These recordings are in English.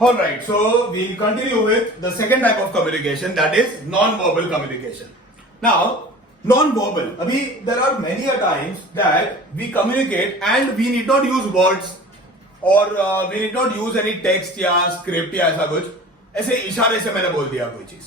Alright, so we'll continue with the second type of communication, that is non-verbal communication. Now, non-verbal, abhi, there are many a times that we communicate and we need not use words or we need not use any text या script या ऐसा कुछ, ऐसे इशारे से मैंने बोल दिया कोई चीज.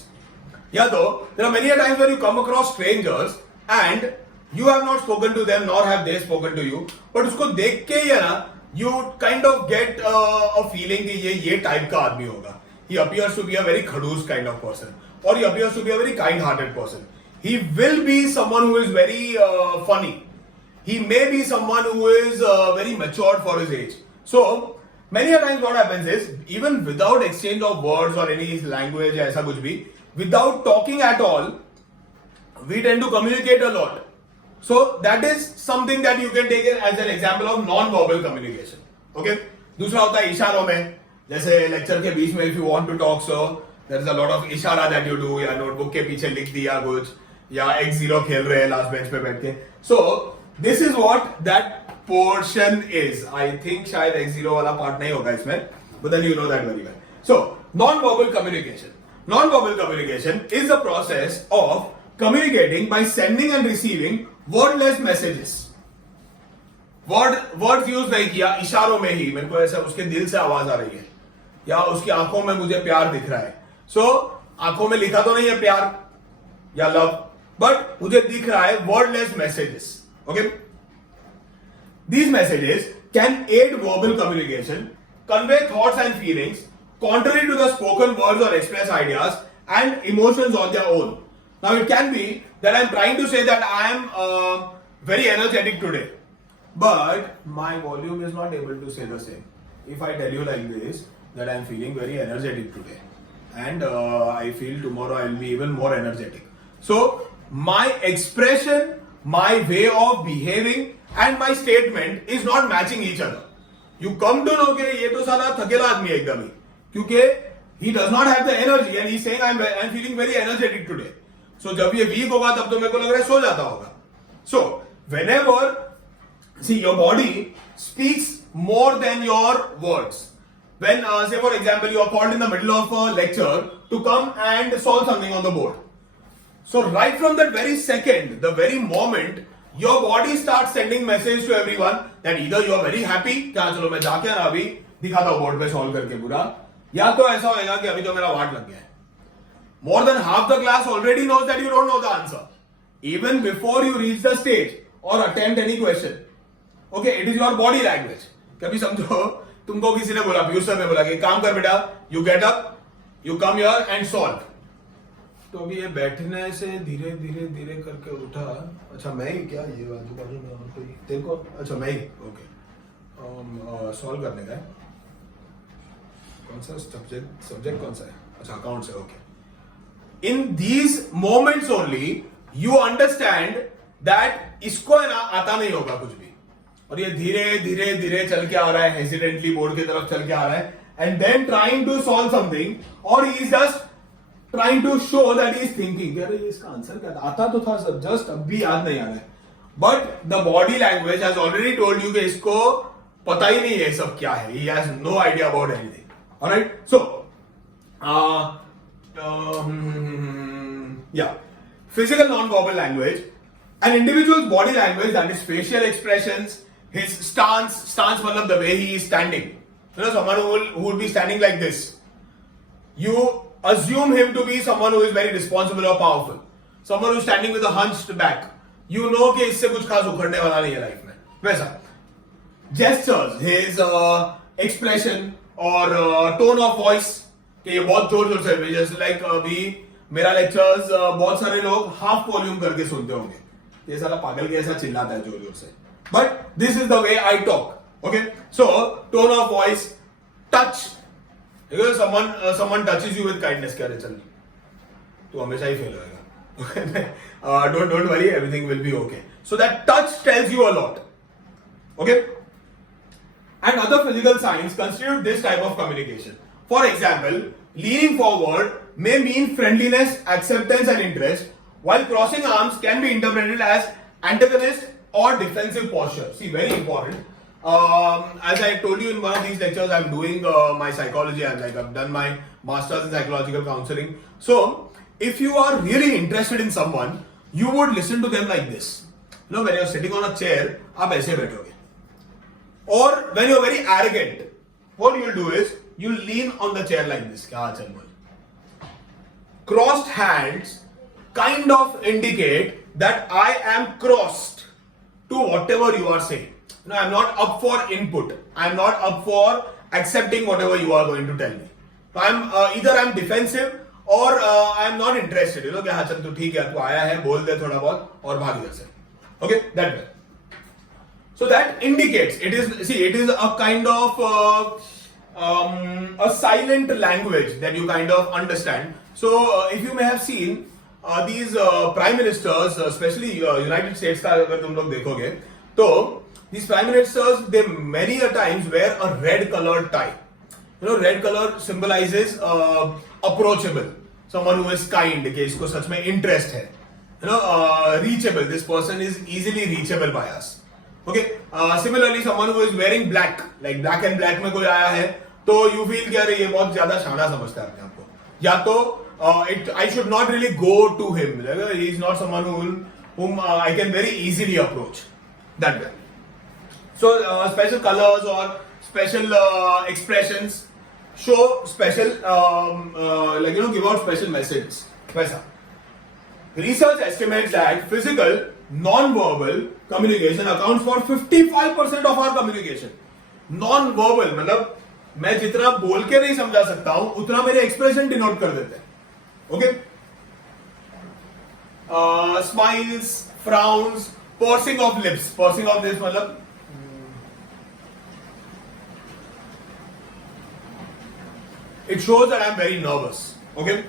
या तो there are many a times when you come across strangers and you have not spoken to them nor have they spoken to you, but उसको देख के ही है ना, you kind of get a feeling कि ये type का आदमी होगा. He appears to be a very खड़ूस kind of person, or he appears to be a very kind-hearted person. He will be someone who is very funny. He may be someone who is very matured for his age. So many a times what happens is, even without exchange of words or any language ऐसा कुछ भी, without talking at all, we tend to communicate a lot. So that is something that you can take it as an example of non-verbal communication. Okay? दूसरा होता है इशारों में, जैसे lecture के बीच में if you want to talk, so there is a lot of इशारा that you do, या नोटबुक के पीछे लिख दिया कुछ, या X0 खेल रहे हैं लास्ट बेंच पे बैठ के. So this is what that portion is. I think शायद X0 वाला पार्ट नहीं होगा इसमें, but then you know that very well. So non-verbal communication. Non-verbal communication is the process of communicating by sending and receiving wordless messages. Words use नहीं किया, इशारों में ही मेरे को ऐसा उसके दिल से आवाज आ रही है या उसकी आंखों में मुझे प्यार दिख रहा है. सो आंखों में लिखा तो नहीं है प्यार या लव, बट मुझे दिख रहा है wordless messages. Okay, these messages can aid verbal communication, convey thoughts and feelings contrary to the spoken words or express ideas and emotions on their own. Now it can be that I'm trying to say that I am very energetic today, but my volume is not able to say the same. If I tell you like this, that I'm feeling very energetic today, and I feel tomorrow I'll be even more energetic. So my expression, my way of behaving, and my statement is not matching each other. You come to know कि ये तो साला थकेला आदमी है एकदम ही, क्योंकि he does not have the energy and he's saying I'm feeling very energetic today. So जब ये weak होगा तब तो मेरे को लग रहा है सो जाता होगा. So whenever, see, your body speaks more than your words. When say for example you are called in the middle of a lecture to come and solve something on the board. So right from that very second, the very moment, your body starts sending message to everyone that either you are very happy क्या चलो मैं जाके ना अभी दिखाता हूँ board पे solve करके पूरा, या तो ऐसा होगा कि अभी तो मेरा वाट लग गया है. More than half the class already knows that you don't know the answer, even before you reach the stage or attempt any question. Okay, it is your body language. कभी समझो तुमको किसी ने बोला, पीयूष सर ने बोला कि काम कर बेटा, you get up, you come here and solve. तो अभी ये बैठने से धीरे धीरे धीरे करके उठा. अच्छा मैं ही क्या, ये बाजू बाजू में और कोई तेरे को, अच्छा मैं ही, ओके, सॉल्व करने का है. कौन सा सब्जेक्ट कौन सा है, अच्छा अकाउंट से. Okay, in these moments only you understand that इसको है ना आता नहीं होगा कुछ भी, और ये धीरे धीरे धीरे चल के आ रहा है, हेजिडेंटली बोर्ड की तरफ चल के आ रहा है, and then trying to solve something, और he is just trying to show that he is thinking अरे इसका आंसर क्या था, आता तो था सर, जस्ट अभी याद नहीं आ रहा है. But the body language has already told you कि इसको पता ही नहीं है सब क्या है, he has no idea about anything. Alright, so yeah, physical non-verbal language, an individual's body language, that is facial expressions, his stance मतलब the way he is standing. You know, someone who would be standing like this, you assume him to be someone who is very responsible or powerful. Someone who is standing with a hunched back, you know कि इससे कुछ खास उखड़ने वाला नहीं है life में. वैसा gestures, his expression और टोन ऑफ वॉइस कि ये बहुत जोर जोर से, जैसे लाइक अभी मेरा लेक्चर्स बहुत सारे लोग हाफ वॉल्यूम करके सुनते होंगे, ये साला पागल के ऐसा चिल्लाता है जोर जोर से, but this is the way I talk. Okay, so tone of voice, touch, someone touches you with kindness, क्या रे चल तू हमेशा ही फेल होएगा, don't worry, everything will be okay. So that touch tells you a lot. Okay, and other physical signs constitute this type of communication. For example, leaning forward may mean friendliness, acceptance and interest, while crossing arms can be interpreted as antagonist or defensive posture. See, very important. as I told you in one of these lectures, I'm doing my psychology and I've done my master's in psychological counseling. So if you are really interested in someone, you would listen to them like this. You know, when you're sitting on a chair, आप ऐसे बैठोगे. Or when you're very arrogant, what you'll do is you'll lean on the chair like this. क्या चल बोल. Crossed hands kind of indicate that I am crossed to whatever you are saying. No, I'm not up for input. I'm not up for accepting whatever you are going to tell me. So either I'm defensive or I'm not interested. You know, कि हाँ चल तू ठीक है, तू आया है, बोल दे थोड़ा बहुत और भाग इधर से. Okay, that way. So that indicates it is a kind of a silent language that you kind of understand. So if you may have seen these prime ministers, especially United States का अगर तुम लोग देखोगे, तो these prime ministers, they many a times wear a red colored tie. You know, red color symbolizes approachable, someone who is kind, कि इसको सच में interest है. You know, reachable. This person is easily reachable by us. Okay. Similarly, someone who is wearing black, like black and black में कोई आया है, तो you feel कि अरे ये बहुत ज़्यादा शाना समझता है अपने आप को. या तो I should not really go to him. He is not someone whom I can very easily approach. That way. So special colors or special expressions show special, give out special messages. वैसा. Research estimates that physical, non-verbal communication accounts for 55% of our communication. Non-verbal मतलब मैं जितना बोल के नहीं समझा सकता हूं उतना मेरे एक्सप्रेशन डिनोट कर देते हैं. Okay. Smiles, frowns, pursing of lips. Pursing of lips मतलब it shows that I'm very nervous. Okay.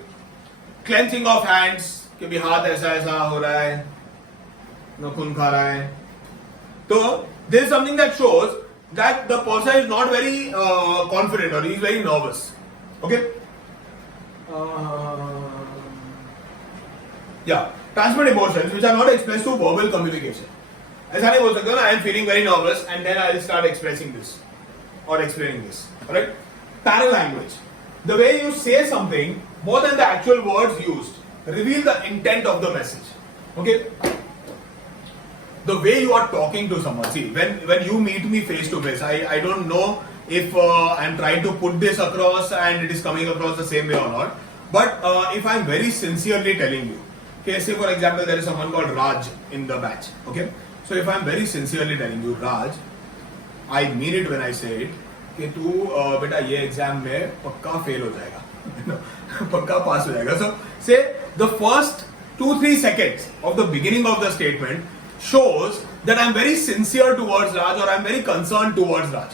Clenching of hands कि भी हाथ ऐसा ऐसा हो रहा है, नखून खा रहा है. तो there is something that shows that the person is not very confident or he is very nervous. Okay. Yeah. Transmit emotions which are not expressed through verbal communication. ऐसा नहीं बोल सकते ना, I am feeling very nervous and then I will start expressing this or explaining this. Alright. Paralanguage. The way you say something more than the actual words used reveal the intent of the message. Okay. The way you are talking to someone. See, when you meet me face to face, I don't know if I'm trying to put this across and it is coming across the same way or not. But if I'm very sincerely telling you, okay, say for example there is someone called Raj in the batch. Okay. So if I'm very sincerely telling you, Raj, I mean it when I say it, कि तू बेटा ये exam में पक्का fail हो जाएगा, पक्का पास हो जाएगा. So say the first 2-3 seconds of the beginning of the statement shows that I'm very sincere towards Raj or I'm very concerned towards Raj.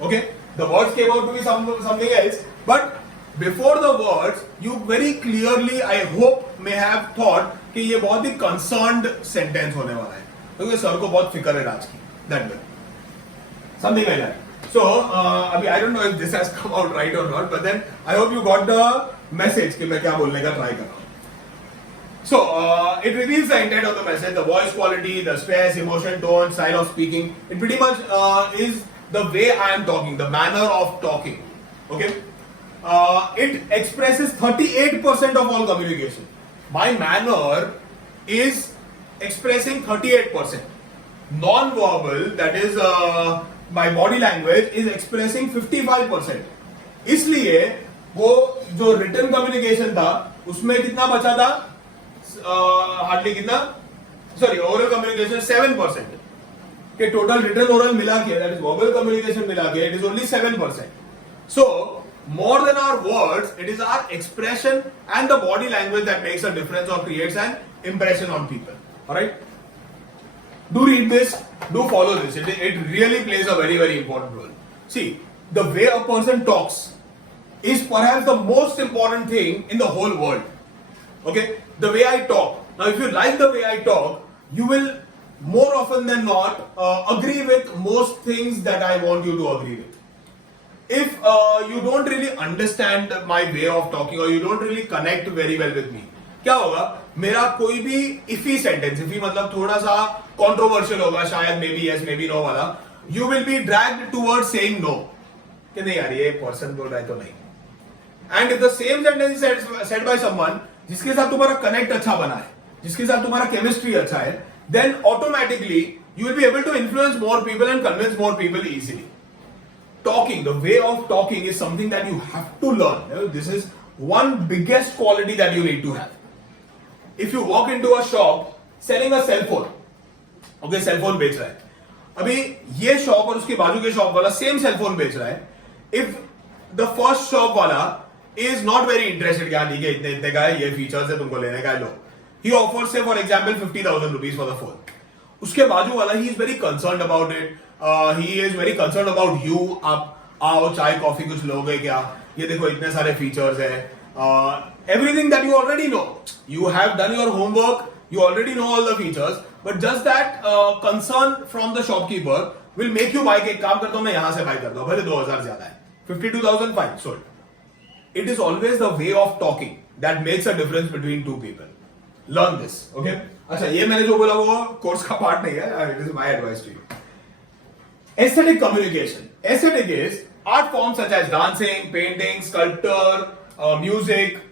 Okay, the words came out to be something else, but before the words you very clearly, I hope, may have thought कि ये बहुत ही concerned sentence होने वाला है, क्योंकि sir को बहुत फिक्र है राज की. That way, something like that. So, I don't know if this has come out right or not, but then I hope you got the message कि मैं क्या बोलने का try कर रहा हूँ. So, it reveals the intent of the message, the voice quality, the stress, emotion, tone, style of speaking. It pretty much is the way I am talking, the manner of talking. Okay? It expresses 38% of all communication. My manner is expressing 38%. Non-verbal, that is my body language, is expressing 55%. इसलिए वो जो written communication था उसमें कितना बचा था? Hardly कितना? Sorry, oral communication 7%. के total written oral मिला के, that is verbal communication मिला के, it is only 7%. So more than our words, it is our expression and the body language that makes a difference or creates an impression on people. Alright? Do read this, do follow this. It really plays a very, very important role. See, the way a person talks is perhaps the most important thing in the whole world. Okay? The way I talk. Now, if you like the way I talk, you will more often than not agree with most things that I want you to agree with. If you don't really understand my way of talking or you don't really connect very well with me, क्या होगा? मेरा कोई भी IFFI sentence, IFFI मतलब थोड़ा सा controversial होगा, शायद maybe yes maybe no वाला, you will be dragged towards saying no. कि नहीं यार ये पर्सन बोल रहा है तो नहीं. And if the same sentence is said by someone जिसके साथ तुम्हारा कनेक्ट अच्छा बना है, जिसके साथ तुम्हारा केमिस्ट्री अच्छा है, then automatically you will be able to influence more people and convince more people easily. Talking, the way of talking is something that you have to learn. You know, this is one biggest quality that you need to have. If you walk into a shop selling a cell phone, okay, cell phone बेच रहा है, अभी ये shop और उसके बाजू के shop वाला सेम सेल फोन बेच रहा है. इफ द फर्स्ट शॉप वाला इज नॉट वेरी इंटरेस्टेड, क्या ठीक है इतने इतने का है, ये फीचर्स है, तुमको लेने का है, लो, ही ऑफर्स से for example 50,000 rupees for the phone. उसके बाजू वाला he is very concerned about it, he is very concerned about you. आप आओ चाय कॉफी कुछ लोगे क्या, ये देखो इतने सारे फीचर्स है, everything that you already know, you have done your homework, you already know all the features, but just that concern from the shopkeeper will make you buy. एक काम करता हूं मैं यहां से बाय करता हूं, भले 2,000 ज्यादा है, 52,000 fine, sold. It is always the way of talking that makes a difference between two people. Learn this, okay? अच्छा, ये मैंने जो बोला वो कोर्स का पार्ट नहीं है, it is my advice to you. Aesthetic communication. Aesthetic is art forms such as dancing, painting, sculpture, music.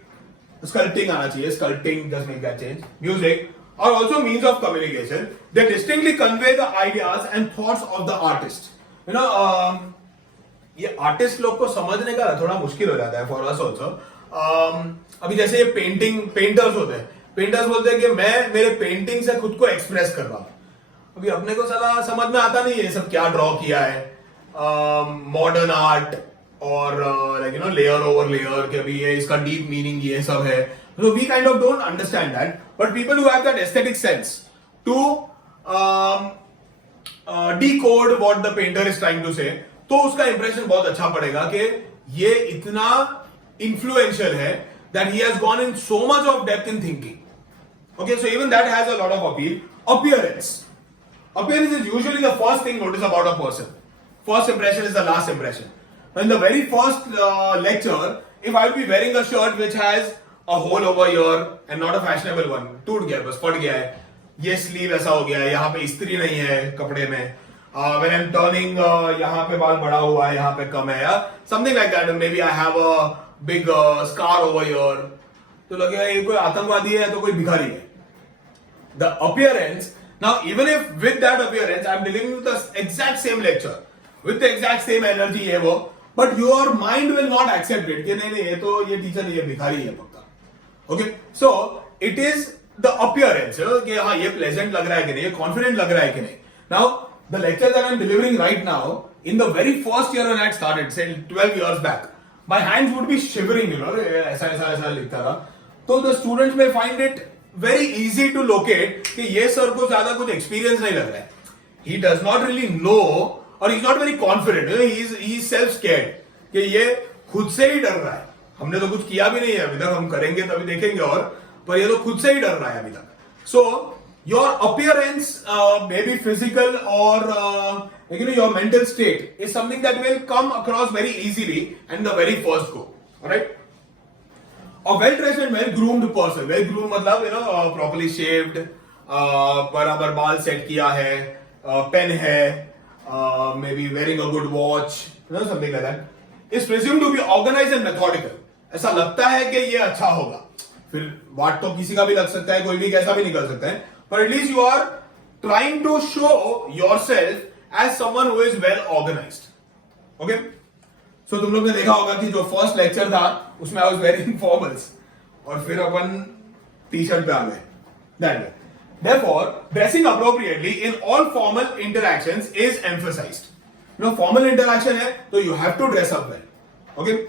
Sculpting आना चाहिए, sculpting does make that change. Music are also means of communication. They distinctly convey the ideas and thoughts of the artist. You know, ये artist लोग को समझने का थोड़ा मुश्किल हो जाता है फॉर अस ऑल्सो. अभी जैसे ये पेंटर्स होते हैं, पेंटर्स बोलते हैं कि मैं मेरे पेंटिंग से खुद को एक्सप्रेस कर रहा हूं. अभी अपने को साला समझ में आता नहीं है ये सब क्या ड्रॉ किया है, मॉडर्न आर्ट और like you know layer over layer के भी है, इसका डीप मीनिंग ये सब है. So we kind of don't understand that, but people who have that aesthetic sense to decode what the painter is trying to say, तो उसका impression बहुत अच्छा पड़ेगा कि ये इतना influential है that he has gone in so much of depth in thinking. Okay, so even that has a lot of appeal. Appearance. Appearance is usually the first thing noticed about a person. First impression is the last impression. In the very first lecture, if I will be wearing a shirt which has a hole over here and not a fashionable one, टूट गया, बस फट गया है, ये sleeve ऐसा हो गया है, यहाँ पे इस्त्री नहीं है कपड़े में, when I'm turning यहाँ पे बाल बड़ा हुआ है, यहाँ पे कम है, something like that, maybe I have a big scar over here, तो लगेगा ये कोई आतंकवादी है तो कोई भिखारी है. The appearance, now even if with that appearance I'm delivering with the exact same lecture, with the exact same energy ये वो, but your mind will not accept it कि नहीं ये तो ये टीचर ये भिखारी है पक्का. Okay, so it is the appearance, you know, कि हाँ ये pleasant लग रहा है कि नहीं, ये confident लग रहा है कि नहीं. Now the lecture that I'm delivering right now, in the very first year when I had started, say 12 years back, my hands would be shivering, you know, ऐसा ऐसा ऐसा लिखता था. तो the students may find it very easy to locate कि ये sir को ज्यादा कुछ experience नहीं लग रहा है. He does not really know or he's not very confident, you know, he's self scared कि ये खुद से ही डर रहा है. हमने तो कुछ किया भी नहीं है अभी तक, हम करेंगे तभी देखेंगे, और पर ये तो खुद से ही डर रहा है अभी तक. So your appearance may be physical और you know, your mental state is something that will come across very easily and the very first go. Alright? A well dressed and well groomed person, well groomed मतलब you know properly shaved, बराबर बाल set किया है, pen है, maybe wearing a good watch, you know, something like that, is presumed to be organized and methodical. ऐसा लगता है कि ये अच्छा होगा. फिर वाट तो किसी का भी लग सकता है, कोई भी कैसा भी निकल सकता है, but at least you are trying to show yourself as someone who is well organized. Okay? So तुम लोग ने देखा होगा कि जो फर्स्ट लेक्चर था उसमें I was wearing formals और फिर अपन टी शर्ट पे आ गए. That way. Therefore, dressing appropriately in all formal interactions is emphasized. You know, formal interaction है तो you have to dress up well. Okay?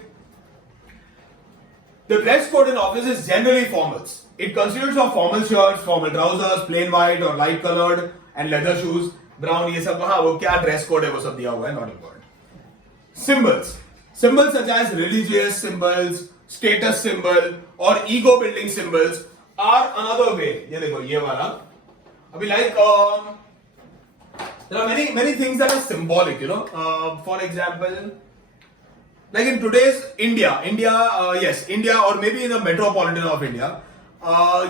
The dress code in office is generally formals. It consists of formal shirts, formal trousers, plain white or light colored, and leather shoes, brown. ये सब हाँ वो क्या dress code है वो सब दिया हुआ है, not important. Symbols. Symbols such as religious symbols, status symbol, or ego building symbols are another way. ये देखो ये वाला. अभी like there are many things that are symbolic. You know, for example. Like in today's India or maybe in the metropolitan of India,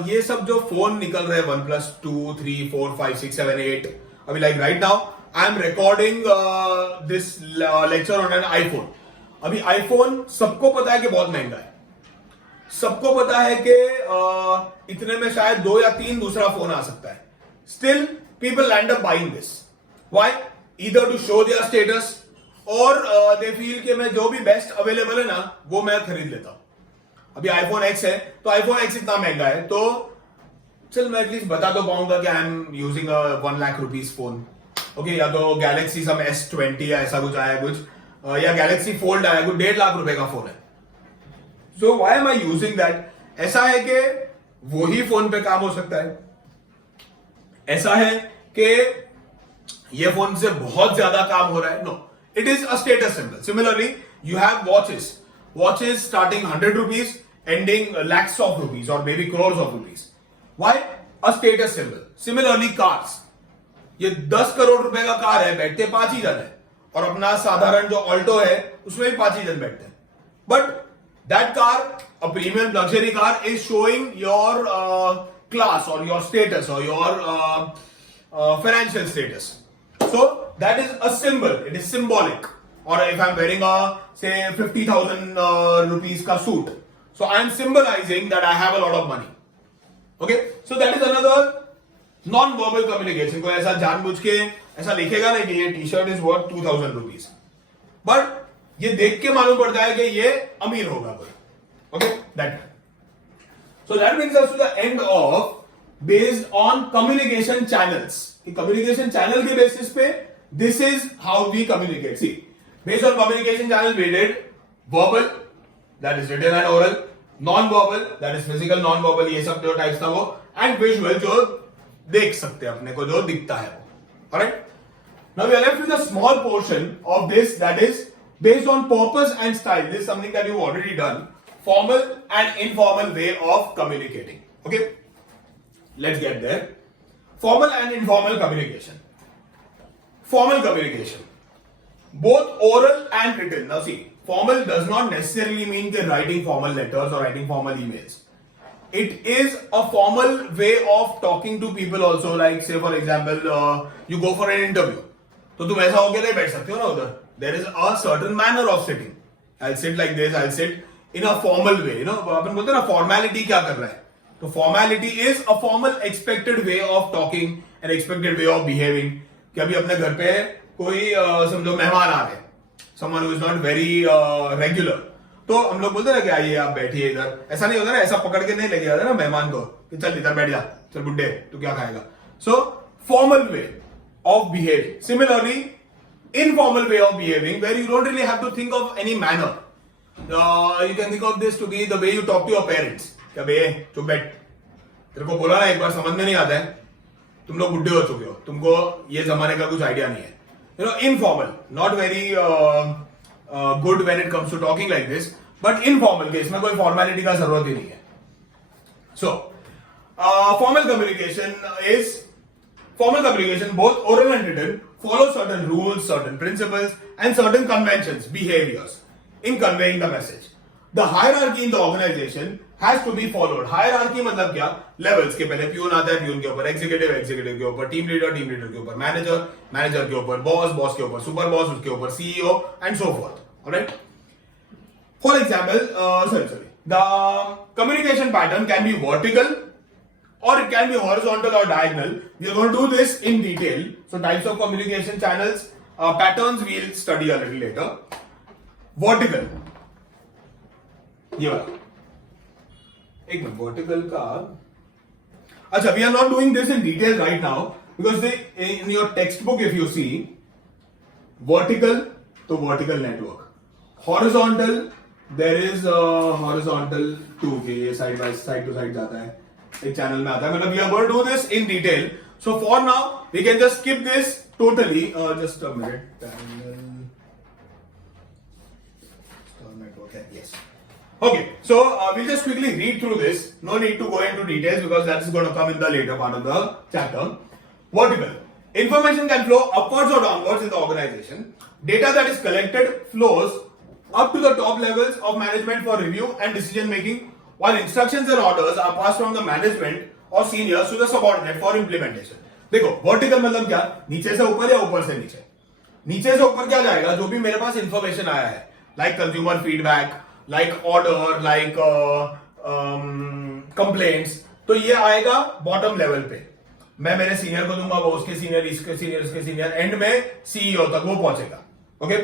ये सब जो phone निकल रहे हैं 1+, 2, 3, 4, 5, 6, 7, 8. अभी like right now I am recording this lecture on an iPhone. अभी iPhone सबको पता है कि बहुत महंगा है. सबको पता है कि इतने में शायद 2 या 3 दूसरा फोन आ सकता है. Still people end up buying this. Why? Either to show their status और दे फील कि मैं जो भी बेस्ट अवेलेबल है ना वो मैं खरीद लेता हूं. अभी आईफोन एक्स है तो आईफोन एक्स इतना महंगा है तो चल मैं एटलीस्ट बता तो पाऊंगा कि I am using a 1 lakh rupees phone. Okay, या तो गैलेक्सी सम S20 या ऐसा कुछ आया कुछ, या गैलेक्सी फोल्ड आया कुछ 1.5 लाख रुपए का फोन है. So why am I using that? ऐसा है कि वो ही फोन पे काम हो सकता है. ऐसा है कि ये फोन से बहुत ज्यादा काम हो रहा है. No, it is a status symbol. Similarly you have watches starting 100 rupees ending lakhs of rupees or maybe crores of rupees. Why? A status symbol. Similarly cars. ये 10 करोड़ रुपए का कार है, बैठते 5 ही जन है, और अपना साधारण जो ऑल्टो है उसमें भी 5 ही जन बैठते हैं. But that car, a premium luxury car, is showing your class और योर स्टेटस और your financial status. So that is a symbol. It is symbolic. Or if I'm wearing a say 50,000 rupees ka suit, so I am symbolizing that I have a lot of money. Okay, so that is another non-verbal communication. कोई ऐसा जानबूझ के ऐसा लिखेगा नहीं कि ये T-shirt is worth 2,000 rupees, but ये देख के मालूम पड़ता है कि ये अमीर होगा कोई. Okay, that. So that brings us to the end of based on communication channels. कि communication channel के basis पे this is how we communicate. See. Based on communication channel, we did verbal, that is written and oral, non-verbal, that is physical, non-verbal, ये सब जो types था वो, and visual जो देख सकते हैं अपने को, जो दिखता है वो. Alright? Now we are left with a small portion of this that is based on purpose and style. This is something that you've already done. Formal and informal way of communicating. Okay? Let's get there. Formal and informal communication. Formal communication. Both oral and written. Now see, formal does not necessarily mean that writing formal letters or writing formal emails. It is a formal way of talking to people also. Like say for example, you go for an interview. तो तुम ऐसा होके नहीं बैठ सकते हो ना उधर. There is a certain manner of sitting. I'll sit like this. I'll sit in a formal way. You know, अपन बोलते हैं ना formality क्या कर रहा है. तो formality is a formal expected way of talking and expected way of behaving. कि अभी अपने घर पे कोई समझो मेहमान आ गए, someone who is not very regular, तो हम लोग बोलते हैं ना कि आइए आप बैठिए इधर. ऐसा नहीं होता ना, ऐसा पकड़ के नहीं लेके जाते ना मेहमान को कि चल इधर बैठ जा, चल बुड्ढे तू क्या खाएगा. So formal way of behaving. Similarly informal way of behaving where you don't really have to think of any manner. You can think of this to be the way you talk to your parents. क्या बे चुप बैठ, तेरे को बोला ना एक बार समझ में नहीं आता है, तुम लोग बुड्ढे हो चुके हो, तुमको ये जमाने का कुछ आइडिया नहीं है. You know, informal, not very good when it comes to talking like this, but informal के इसमें कोई formality का जरूरत ही नहीं है. So, formal communication, both oral and written, follow certain rules, certain principles, and certain conventions, behaviors in conveying the message. The hierarchy in the organization has to be followed. Hierarchy मतलब क्या? Levels के पहले peon आता है, peon के ऊपर executive, executive के ऊपर टीम लीडर, टीम लीडर के ऊपर मैनेजर, मैनेजर के ऊपर बॉस, बॉस के ऊपर सुपर बॉस, उसके ऊपर CEO and so forth. Alright? For example, the communication pattern can be vertical or it can be horizontal or diagonal. We are going to do this in detail. So types of communication channels, patterns we'll study a little later. Vertical. ये वाला एक minute, vertical का. अच्छा, we are not doing this in detail right now because in your textbook if you see vertical तो vertical network, horizontal there is horizontal to के ये side by side to side जाता है, एक channel में आता है. मतलब we are going to do this in detail. So for now we can just skip this totally. Just a minute. Network है, yes. Okay, so we'll just quickly read through this. No need to go into details because that is going to come in the later part of the chapter. Vertical. Information can flow upwards or downwards in the organization. Data that is collected flows up to the top levels of management for review and decision making, while instructions and orders are passed from the management or seniors to the subordinate for implementation. देखो vertical मतलब क्या, नीचे से ऊपर या ऊपर से नीचे। नीचे से ऊपर क्या जाएगा, जो भी मेरे पास इंफॉर्मेशन आया है, like consumer feedback, like order, like complaints, तो ये आएगा बॉटम लेवल पे। मैं मेरे सीनियर को दूंगा, वो उसके सीनियर, इसके सीनियर, इसके सीनियर, एंड में सीईओ तक वो पहुंचेगा। Okay,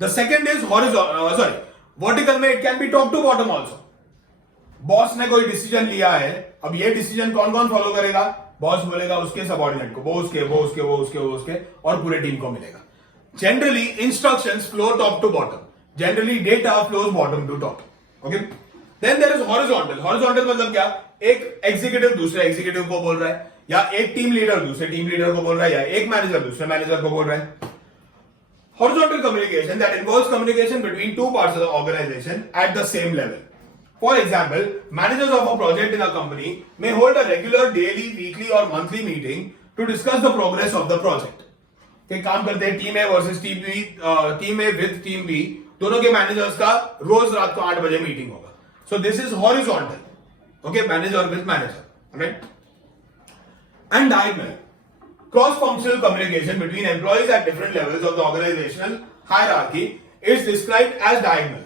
the second is horizontal, sorry vertical में it can be top to bottom also. Boss ने कोई डिसीजन लिया है, अब ये डिसीजन कौन कौन फॉलो करेगा, बॉस बोलेगा उसके सबऑर्डिनेट को, वो उसके, वो उसके, वो उसके, वो उसके, और पूरे टीम को मिलेगा। Generally instructions flow top to bottom, generally data flows bottom to top. Okay, then there is horizontal. Horizontal मतलब क्या, एक एग्जीक्यूटिव दूसरे एग्जीक्यूटिव को बोल रहा है, या एक टीम लीडर दूसरे टीम लीडर को बोल रहा है, या एक मैनेजर दूसरे मैनेजर को बोल रहा है। Horizontal communication that involves communication between two parts of the organization at the same level. For example, managers of a project in a company may hold a regular daily, weekly or monthly meeting to discuss the progress of the project. एक काम करते हैं, team A versus team B, team A with team B, दोनों के managers का रोज रात को 8 बजे मीटिंग होगा। So this is horizontal, okay, manager with manager, right. And diagonal, cross-functional communication between employees at different levels of the organizational hierarchy is described as diagonal.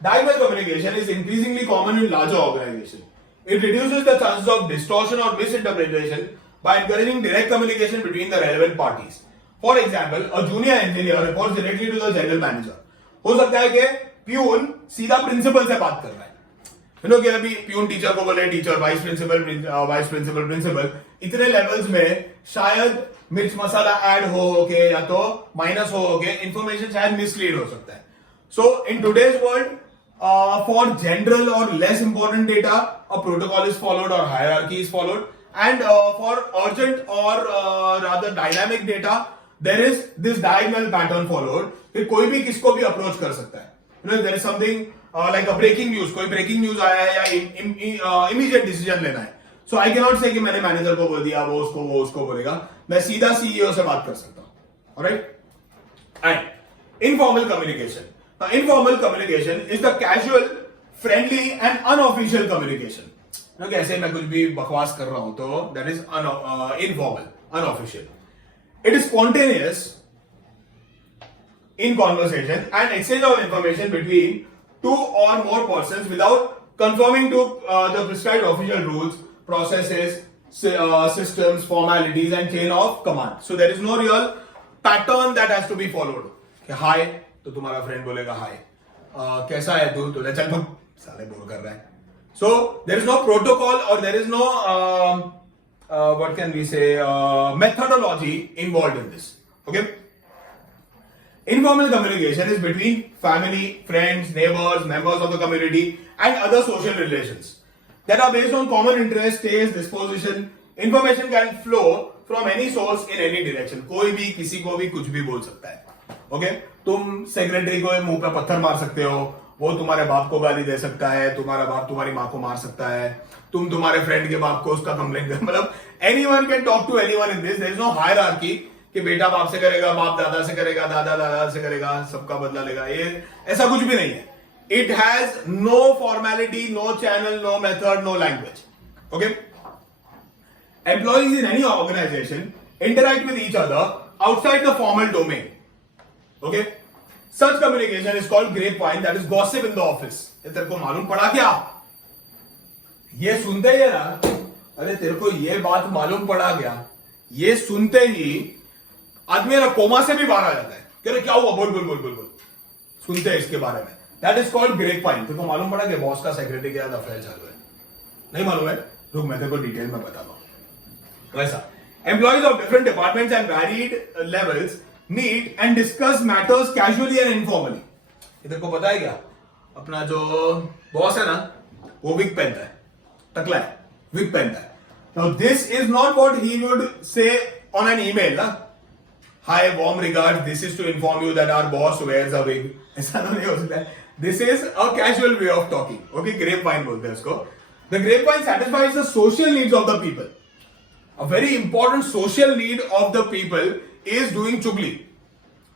Diagonal communication is increasingly common in larger organizations. It reduces the chances of distortion or misinterpretation by encouraging direct communication between the relevant parties. For example, a junior engineer reports directly to the general manager. हो सकता है कि peon सीधा principal से बात कर रहा है, कि अभी प्यून टीचर को बोले टीचर, वाइस प्रिंसिपल प्रिंसिपल, इतने लेवल्स में शायद मिर्च मसाला ऐड हो के या तो माइनस हो के इंफॉर्मेशन शायद मिसलीड हो सकता है। So in today's world, for general or less important data a protocol is followed or hierarchy is followed, and for urgent or rather dynamic data there is this diagonal pattern followed, कि कोई भी किसको भी approach कर सकता है। There is something like a breaking news, कोई breaking news आया है या इमीडिएट डिसीजन लेना है, सो आई कैन नॉट से कि मैंने मैनेजर को बोल दिया, वो उसको बोलेगा, मैं सीधा सीईओ से बात कर सकता हूं, alright. And informal communication, informal communication is the casual, friendly and unofficial communication. ऐसे मैं कुछ भी बकवास कर रहा हूं तो that is informal, unofficial. It is spontaneous in conversation and exchange of information between two or more persons without conforming to the prescribed official rules, processes, systems, formalities and chain of command. So there is no real pattern that has to be followed. कि हाय तो तुम्हारा friend बोलेगा हाय, कैसा है तू, तो चल भाग, साले बोर कर रहा है। So there is no protocol or there is no what can we say methodology involved in this. Okay. Informal communication is between family, friends, neighbors, members of the community and other social relations that are based on common interest, taste, disposition. Information can flow from any source in any direction. कोई भी किसी को भी कुछ भी बोल सकता है। ओके, तुम सेक्रेटरी को मुंह पे पत्थर मार सकते हो, वो तुम्हारे बाप को गाली दे सकता है, तुम्हारा बाप तुम्हारी माँ को मार सकता है, तुम तुम्हारे फ्रेंड के बाप को उसका कंप्लेंट कर, मतलब anyone can talk to anyone in this. There is no hierarchy कि बेटा बाप से करेगा, बाप दादा से करेगा, दादा दादा से करेगा, सबका बदला लेगा, ये ऐसा कुछ भी नहीं है। It has no formality, no channel, no method, no language. Okay, employees in any organisation interact with each other outside the formal domain. Okay, such communication is called grapevine, that is gossip in the office. तेरे को मालूम पड़ा क्या? ये सुनते ही ना, अरे तेरे को ये बात मालूम पड़ा क्या, ये सुनते ही आदमी ना कोमा से भी बाहर आ जाता है, कह रहे क्या हुआ, बोल बोल बोल बोल बोल, सुनते हैं इसके बारे में। That is called grapevine. तेरे को मालूम पड़ा कि बॉस का सेक्रेटरी के साथ अफेयर चालू है? नहीं मालूम है? रुक मैं तेरे को डिटेल में बताता हूं। वैसा employees of different departments and varied levels meet and discuss matters casually and informally. तेरे को पता है क्या, अपना जो बॉस है ना, वो विग पहनता है, टकला है, विग पहनता है। Now this is not what he would say on an email ना, Hi, warm regards. This is to inform you that our boss wears a wig. ऐसा नहीं हो सकता है। This is a casual way of talking. Okay, grapevine बोलते हैं उसको। The grapevine satisfies the social needs of the people. A very important social need of the people is doing चुगली।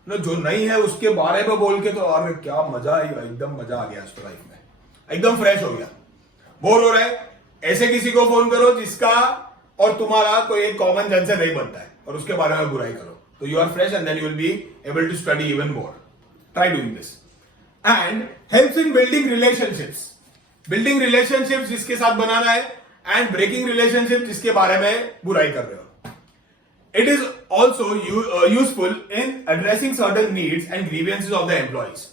जो नहीं है उसके बारे में बोल के तो अरे क्या मजा आई, एकदम मजा आ गया उसको लाइफ में, एकदम फ्रेश हो गया। बोर हो रहा है, ऐसे किसी को फोन करो जिसका और तुम्हारा कोई एक कॉमन जन से नहीं बनता है और उसके बारे में बुराई करो, तो you are fresh and then you will be able to study even more. Try doing this. And helps in building relationships. Building relationships जिसके साथ बनाना है एंड ब्रेकिंग रिलेशनशिप जिसके बारे में बुराई कर रहे हो. It is also useful in addressing certain needs and grievances of the employees.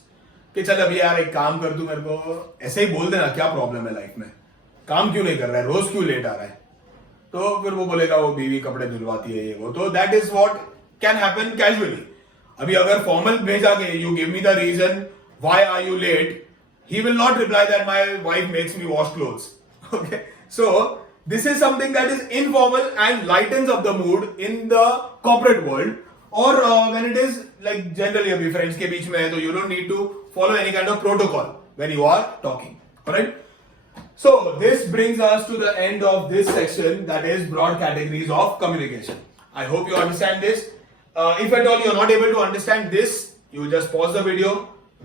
कि चल अभी यार एक काम कर, तू मेरे को ऐसे ही बोल देना क्या प्रॉब्लम है लाइफ में, काम क्यों नहीं कर रहा है, रोज क्यों लेट आ रहा है. तो फिर वो बोलेगा वो बीवी कपड़े धुलवाती है ये वो. तो that is what can happen casually. अभी अगर फॉर्मल भेजा के you give me the reason why are you late, he will not reply that my wife makes me wash clothes. Okay, so this is something that is informal and lightens up the mood in the corporate world, or when it is like generally abhi friends ke beech mein hai, so you don't need to follow any kind of protocol when you are talking. Alright, so this brings us to the end of this section, that is broad categories of communication. I hope you understand this. If at all you are not able to understand this, you just pause the video.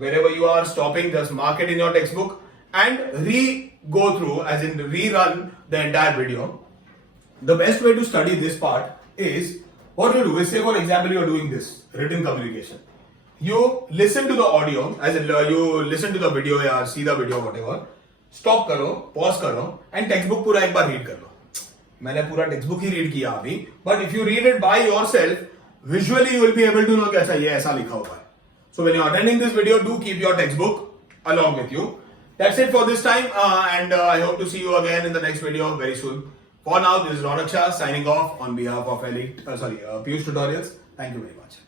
Wherever you are stopping, just mark it in your textbook and go through, as in rerun the entire video. The best way to study this part is, what you do is, say for example you are doing this written communication. You listen to the audio, as in you listen to the video or see the video, whatever. Stop करो, pause करो and textbook पूरा एक बार read कर लो. मैंने पूरा textbook ही read किया अभी, but if you read it by yourself, visually you will be able to know कि अच्छा ये ऐसा लिखा हुआ है. So when you're attending this video, do keep your textbook along with you. That's it for this time, and I hope to see you again in the next video very soon. For now, this is Ronak Shah signing off on behalf of Piyush Tutorials. Thank you very much.